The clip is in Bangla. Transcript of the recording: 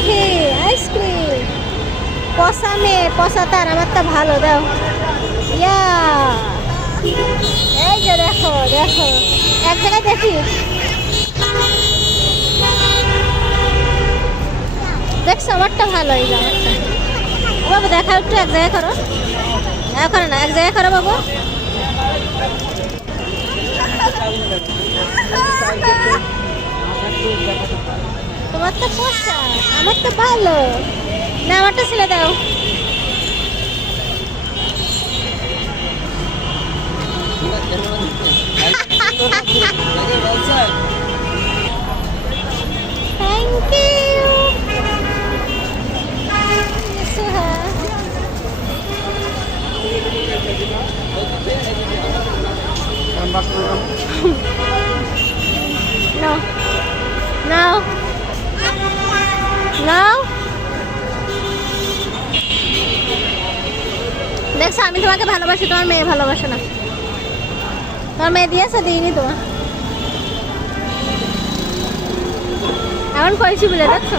দেখি আইসক্রিম পচা মেয়ে পচা তার আমারটা ভালো দাও ইয়া এই যে দেখো দেখো এক জায়গায় দেখি দেখছো আমারটা ভালো এই যে আমারটা বাবু দেখা একটু এক জায়গায় করো করো না এক জায়গায় করো বাবু তোমার তো পচা আমার তো ভালো না আমারটা ছেলে দাও thank you No. No. No. দেখছো আমি তোমাকে ভালোবাসি তোমার মেয়ে ভালোবাসে না তোমার মেয়ে দিয়েছে দিইনি তোমার এমন করেছি বলে দেখছো